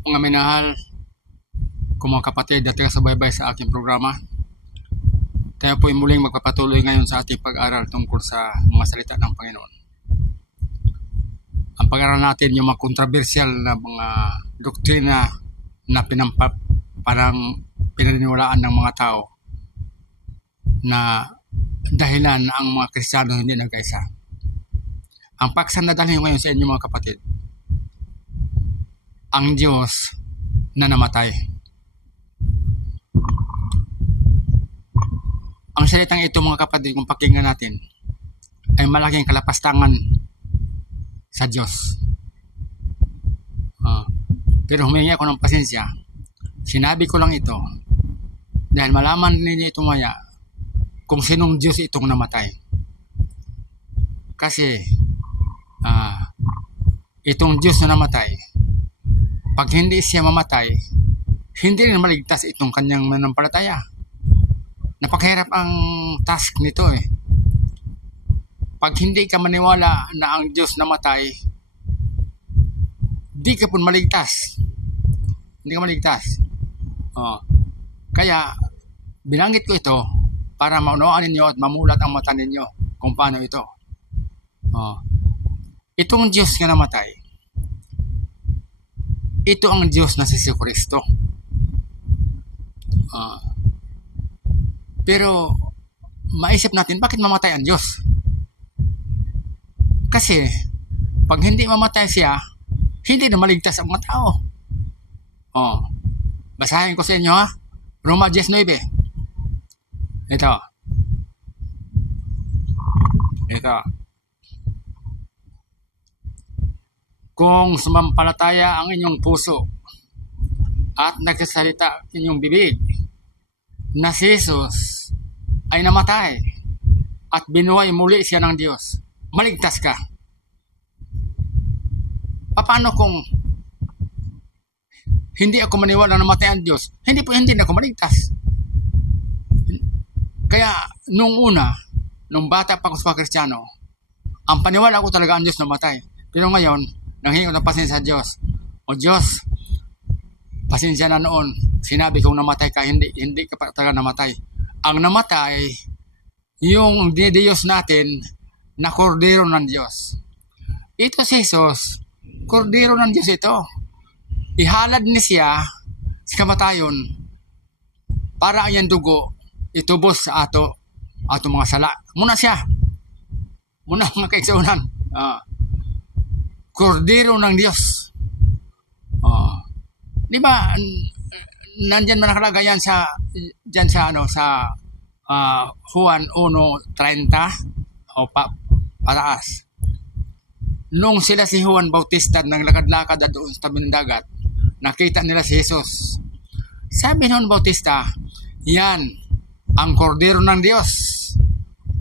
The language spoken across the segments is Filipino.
mga minahal, kung mga kapatid at subaybay sa aking programa. Tayo po ay muling magpapatuloy ngayon sa ating pag-aral tungkol sa mga salita ng Panginoon. Ang pag-aral natin yung mga kontrobersyal na mga doktrina na pinampa, parang pinaniniwalaan ng mga tao na dahilan ang mga Kristiyano hindi nagkaisa. Ang paksa na dalhin ngayon sa inyo mga kapatid, ang Diyos na namatay. Ang salitang ito mga kapatid, kung pakinggan natin, ay malaking kalapastangan sa Diyos. Ah, pero humingi ako ng pasensya. Sinabi ko lang ito dahil malaman ninyo ito maya kung sinong Diyos itong namatay. Kasi ah, itong Diyos na namatay, pag hindi siya mamatay, hindi rin maligtas itong kanyang manampalataya. Napakahirap ang task nito eh. Pag hindi ka maniwala na ang Diyos namatay, di ka pun maligtas. Hindi ka maligtas. Oh. Kaya, binanggit ko ito para maunawaan ninyo at mamulat ang mata ninyo kung paano ito. Oh. Itong Diyos nga namatay, ito ang Diyos na si Kristo. Ah. pero maisip natin bakit mamatay ang Diyos? Kasi pag hindi mamatay siya, hindi na maligtas ang mga tao. Oh. Basahin ko sa inyo ha. Roma 19. Ito. Ito. Kung sumampalataya ang inyong puso at nagsasalita inyong bibig na si Jesus ay namatay at binuhay muli siya ng Diyos, maligtas ka. Paano kung hindi ako maniwala na namatay ang Diyos, hindi po hindi na ako maligtas. Kaya nung una, nung bata pa ako sa Kristiyano, ang paniwala ko talaga ang Diyos namatay. Pero ngayon, nanghingi ko ng pasensya sa Diyos. O Diyos, pasensya na noon. Sinabi kong namatay ka, hindi, hindi ka talaga namatay. Ang namatay, yung Diyos natin na kordero ng Diyos. Ito si Jesus, kordero ng Diyos ito. Ihalad ni siya sa kamatayon para ang dugo itubos sa ato ato mga sala. Muna siya. Muna mga kaigsunan. Ah. Kordero ng Diyos. Ah. Di ba nandyan man nakalagay yan sa dyan sa ano sa ah, Juan 1:30 o pa, pataas. Nung sila si Juan Bautista nang lakad-lakad at doon sa tabi ng dagat, nakita nila si Jesus. Sabi noon Bautista, yan ang kordero ng Diyos.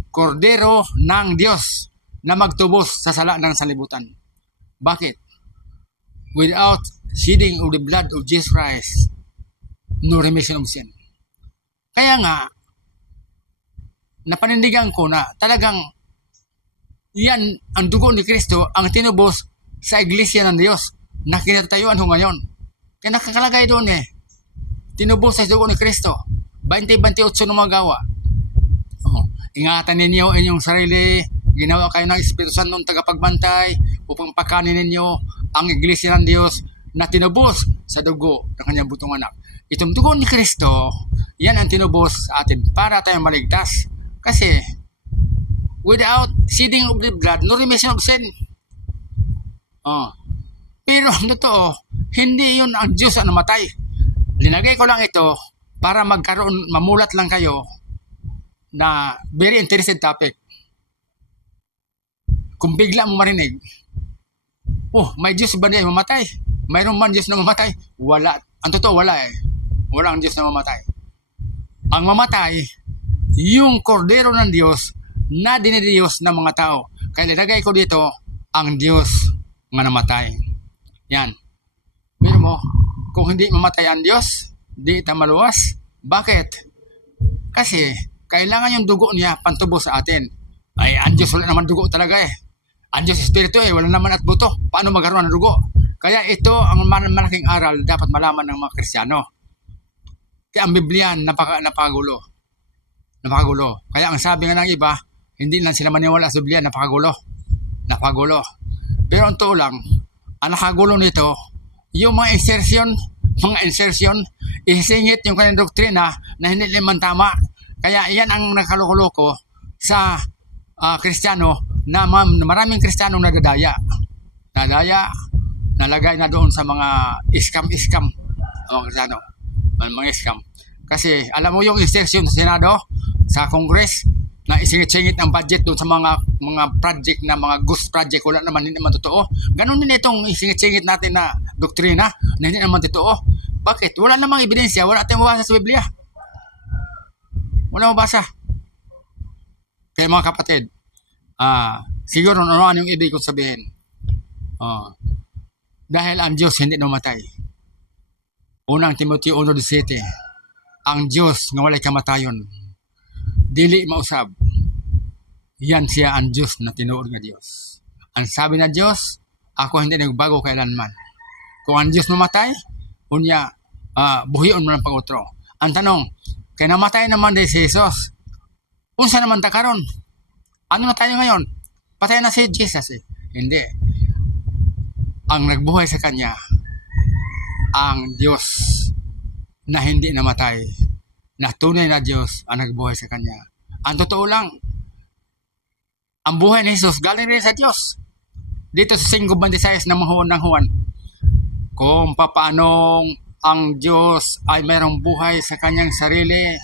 Kordero ng Diyos na magtubos sa sala ng salibutan. Bakit? Without shedding of the blood of Jesus Christ, no remission of sin. Kaya nga, napanindigan ko na talagang yan ang dugo ni Kristo ang tinubos sa iglesia ng Diyos na kinatayuan ho ngayon. Kaya nakakalagay doon eh. Tinubos sa dugo ni Kristo. 20-28 ng mga gawa. Oh, ingatan ninyo inyong sarili. Ginawa kayo ng Espiritu Santo ng tagapagbantay upang pakanin ninyo ang iglesia ng Diyos na tinubos sa dugo ng kanyang butong anak. Itong dugo ni Kristo, yan ang tinubos sa atin para tayong maligtas. Kasi without shedding of the blood, no remission of sin. Oh. Pero ang totoo, hindi yun ang Diyos ang namatay. Linagay ko lang ito para magkaroon, mamulat lang kayo na very interesting topic. Kung bigla mo marinig, oh, may Diyos ba niya mamatay? Mayroon man Diyos na mamatay? Wala. Ang totoo, wala eh. Wala ang Diyos na mamatay. Ang mamatay, yung kordero ng Diyos na dinidiyos ng mga tao. Kaya linagay ko dito, ang Diyos nga namatay. Yan. Pero mo, kung hindi mamatay ang Diyos, di ita maluwas. Bakit? Kasi, kailangan yung dugo niya pantubo sa atin. Ay, ang Diyos wala naman dugo talaga eh. Ang Diyos Espiritu eh, wala naman at buto. Paano magkaroon ng dugo? Kaya ito ang malaking aral dapat malaman ng mga Kristiyano. Kaya ang Biblia napaka, napakagulo. Napakagulo. Kaya ang sabi nga ng iba, hindi lang sila maniwala sa Biblia, napakagulo. Napakagulo. Pero ang totoo lang, ang nakagulo nito, yung mga insertion, mga insertion, isingit yung kanyang doktrina na hindi naman tama. Kaya iyan ang nakaloko sa ah, Kristiyano na ma- maraming Kristiyano nadadaya. Nadaya, nalagay na doon sa mga scam-scam mga Kristiyano. Mga scam. Kasi alam mo yung insertion sa Senado, sa Congress, na isingit-singit ang budget doon sa mga mga project na mga ghost project wala naman hindi naman totoo. Ganon din itong isingit-singit natin na doktrina na hindi naman totoo. Bakit? Wala namang ebidensya, wala tayong mabasa sa Biblia. Wala mabasa. Kaya mga kapatid, ah, siguro ano ano yung ibig kong sabihin. Ah, dahil ang Diyos hindi namatay. Unang Timoteo 1.17, ang Diyos nga walay kamatayon, dili mausab. Yan siya ang Diyos na tinuod nga Diyos. Ang sabi na Diyos, ako hindi nagbago kailanman. Kung ang Diyos mamatay, unya, ah, buhion mo ng pangutro. Ang tanong, kaya namatay naman si Jesus, unsa naman ta karon? Ano na tayo ngayon? Patay na si Jesus eh. Hindi. Ang nagbuhay sa kanya, ang Diyos na hindi namatay, na tunay na Diyos ang nagbuhay sa kanya. Ang totoo lang, ang buhay ni Jesus galing rin sa Diyos. Dito sa 5.26 ng mga ng Juan, kung papaanong ang Diyos ay mayroong buhay sa kanyang sarili,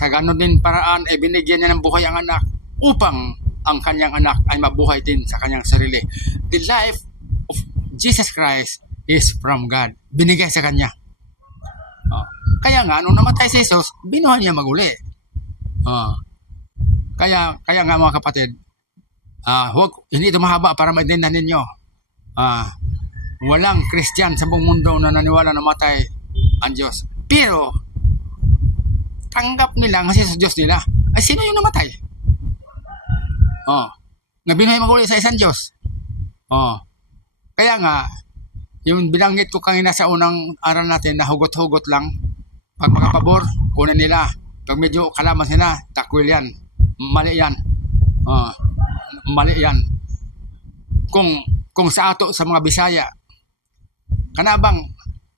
sa ganon din paraan ay binigyan niya ng buhay ang anak upang ang kanyang anak ay mabuhay din sa kanyang sarili. The life of Jesus Christ is from God. Binigay sa kanya. Oh. Kaya nga, nung namatay si Jesus, binuhay niya maguli. Oh. Kaya, kaya nga mga kapatid, ah huwag, hindi ito mahaba para maintindihan ninyo. Ah, walang Christian sa buong mundo na naniwala na matay ang Diyos. Pero, tanggap nila kasi sa Diyos nila. Ay, sino yung namatay? Oh, na binuhay maguli sa isang Diyos. Oh, kaya nga, yung binanggit ko kanina sa unang aral natin na hugot-hugot lang, pag makapabor, kunin nila. Pag medyo kalaman sila, takwil yan. Mali yan. Oh, mali yan. Kung kung sa ato sa mga Bisaya, kanabang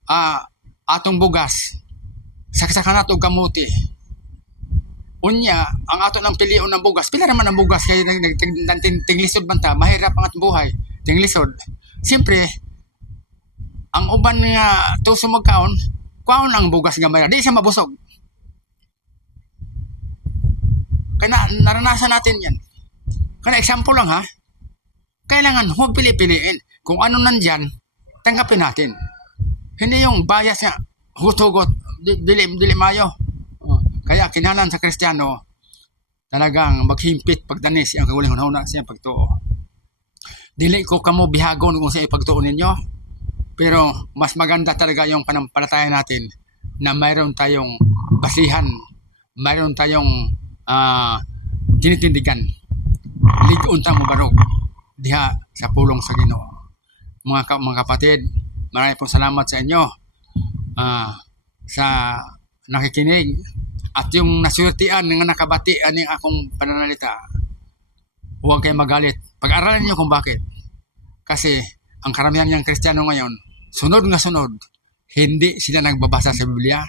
ah atong bugas, saksakan nato og kamuti. Unya, ang ato ng pilion ng bugas, pila naman ang bugas kay nag, nag, nag, ting- tinglisod man ta, mahirap ang atong buhay, tinglisod. Siyempre, ang uban nga tuso magkaon, kaon ang bugas nga mayra, di siya mabusog. Kaya na, naranasan natin yan. Kaya example lang ha, kailangan huwag pili-piliin. Kung ano nandyan, tanggapin natin. Hindi yung bias nga, hugot-hugot, di- dili, dili mayo. Oh, Kaya kinalan sa Kristiyano, talagang maghimpit pagdanis ang kaguling hunahuna siya pagtuo. Dili ko kamo bihagon kung sa ipagtuo ninyo, pero mas maganda talaga yung panampalataya natin na mayroon tayong basihan, mayroon tayong ah tinitindigan. Ligon ta mo barog diha sa pulong sa Ginoo. Mga, mga kapatid, marami pong salamat sa inyo ah, sa nakikinig at yung naswertian nga nakabati aning akong pananalita. Huwag kayong magalit. Pag-aralan niyo kung bakit. Kasi ang karamihan ng Kristiyano ngayon, sunod nga sunod, hindi sila nagbabasa sa Biblia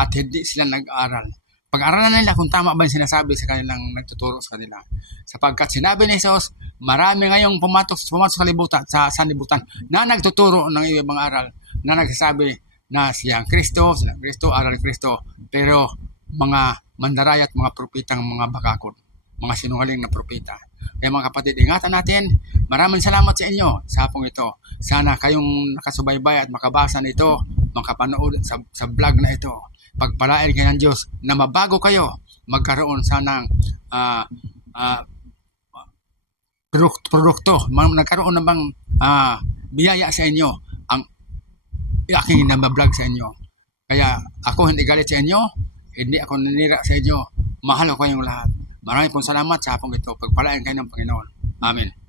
at hindi sila nag-aral. Pag-aralan nila kung tama ba yung sinasabi sa kanilang nagtuturo sa kanila. Sapagkat sinabi ni Jesus, marami ngayong pumatok, pumatok sa libutan, sa sanlibutan na nagtuturo ng ibang aral na nagsasabi na siya ang Kristo, sila ang Kristo, aral Kristo. Pero mga mandarayat, mga propitang mga bakakon, mga sinungaling na propita. Kaya mga kapatid, ingatan natin. Maraming salamat sa inyo sa hapong ito. Sana kayong nakasubaybay at makabasa nito, makapanood sa, sa vlog na ito. Pagpalain kayo ng Diyos na mabago kayo, magkaroon sana ng ah, produk- produkto, Ma- nagkaroon na bang ah, biyaya sa inyo aking namablog sa inyo. Kaya ako hindi galit sa inyo, hindi ako nanira sa inyo, mahal ko kayong lahat. Maraming pong salamat sa hapong ito. Pagpalain kayo ng Panginoon. Amen.